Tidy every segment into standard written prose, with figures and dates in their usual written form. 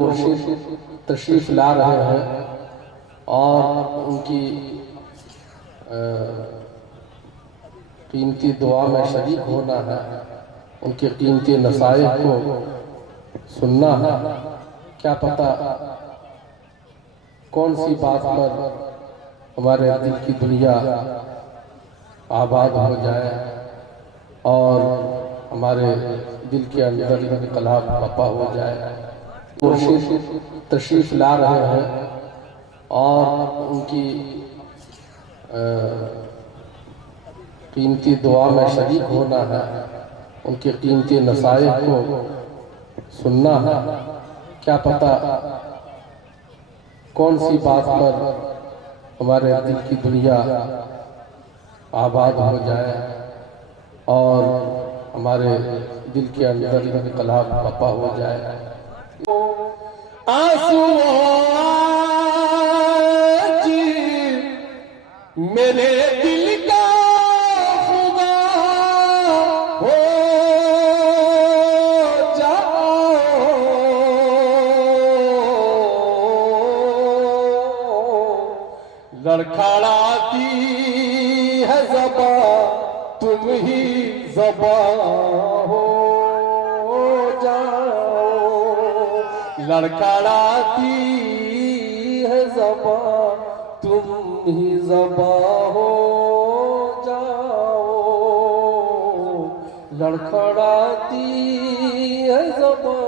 मुर्शिद तशरीफ ला रहे हैं और उनकी कीमती दुआ में शरीक होना है, उनके कीमती नसाइह को सुनना है। क्या पता कौन सी बात पर हमारे दिल की दुनिया आबाद हो जाए और हमारे दिल के अंदर इनकलाब बपा हो जाए। मुर्शिद तशरीफ ला रहे हैं और उनकी कीमती दुआ में शरीक होना है, उनके कीमती नसाइह को सुनना है। क्या पता कौन सी बात पर हमारे दिल की दुनिया आबाद हो जाए और हमारे दिल के अंदर इनकलाब बपा हो जाए। मेरे दिल का खुदा हो जाओ, लड़खड़ाती है ज़बां तुम ही ज़बां हो जाओ, लड़खड़ाती है ज़बां तुम ही ज़बां हो जाओ, लड़खड़ाती है ज़बां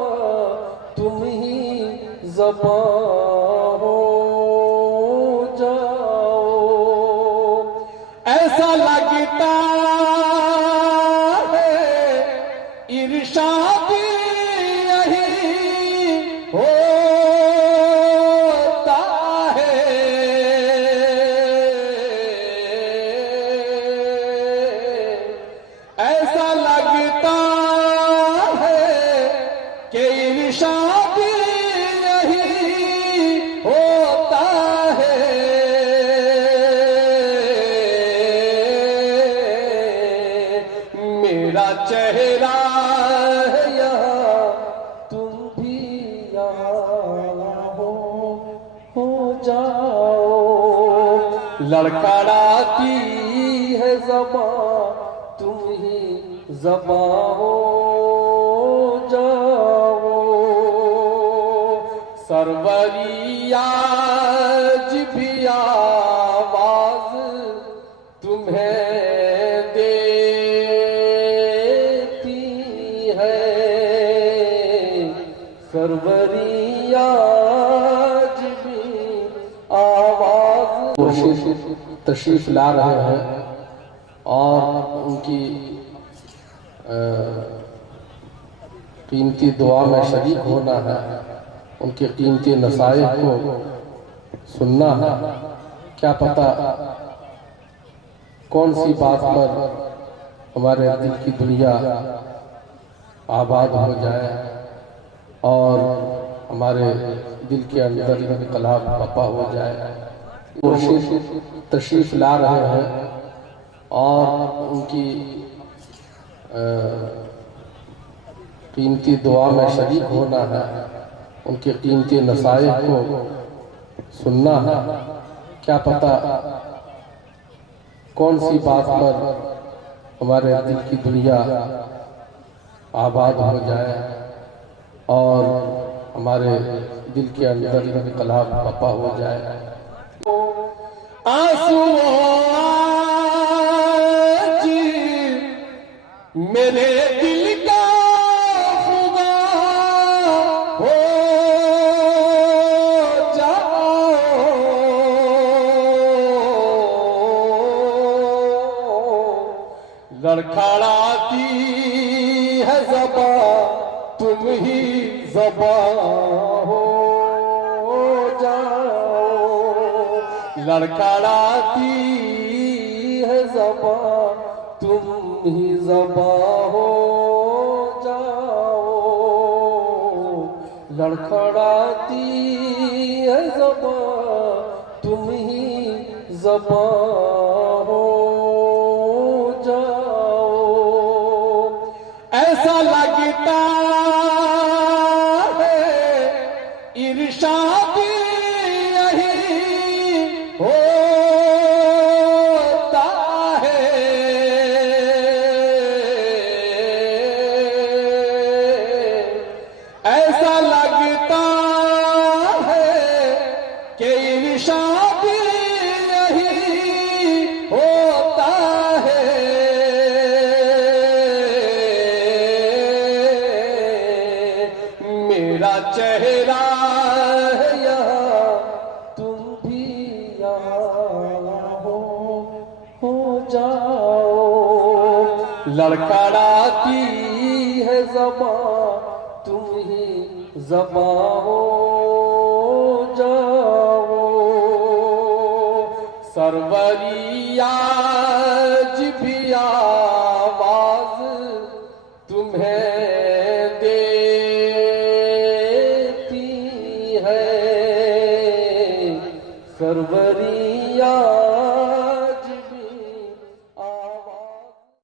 तुम ही ज़बां हो जाओ। ऐसा लगता है इरशाद यही हो, ऐसा लगता है कि इरशाद यही होता है। मेरा चेहरा है यहाँ, तुम भी यहाँ हो जाओ, लड़खड़ाती है ज़बां तुम ही ज़बां हो जाओ, सरवरी आज भी आवाज़ तुम्हें देती है, सरवरी आज भी आवाज़। मुर्शिद तशरीफ ला रहे हैं और उनकी कीमती दुआ में शरीक होना है, उनके कीमती नसाइह को सुनना है। क्या पता कौन सी बात पर हमारे दिल की दुनिया आबाद हो जाए और हमारे दिल के अंदर इनकलाब बपा हो जाए। मुर्शिद तशरीफ ला रहे हैं और उनकी कीमती दुआ में शरीक होना है, उनके कीमती नसाइह को सुनना है। क्या पता कौन सी बात पर हमारे दिल की दुनिया आबाद हो जाए और हमारे दिल के अंदर इनकलाब बपा हो जाए। मेरे दिल का खुदा हो जाओ, लड़खड़ाती है ज़बां तुम ही ज़बां हो जाओ, लड़खड़ाती है ज़बां तुम ही ज़बां हो जाओ, लड़खड़ाती है ज़बां तुम ही ज़बां हो जाओ। ऐसा लगता है इरशाद यही होता है। ऐसा लगता है कि इरशाद यही होता है। मेरा चेहरा है यहाँ, तुम भी यहाँ हो जाओ। लड़खड़ाती है ज़बां, तुम ही ज़बां हो जाओ। सरवरी आज भी आवाज़ तुम्हें देती है। सरवरी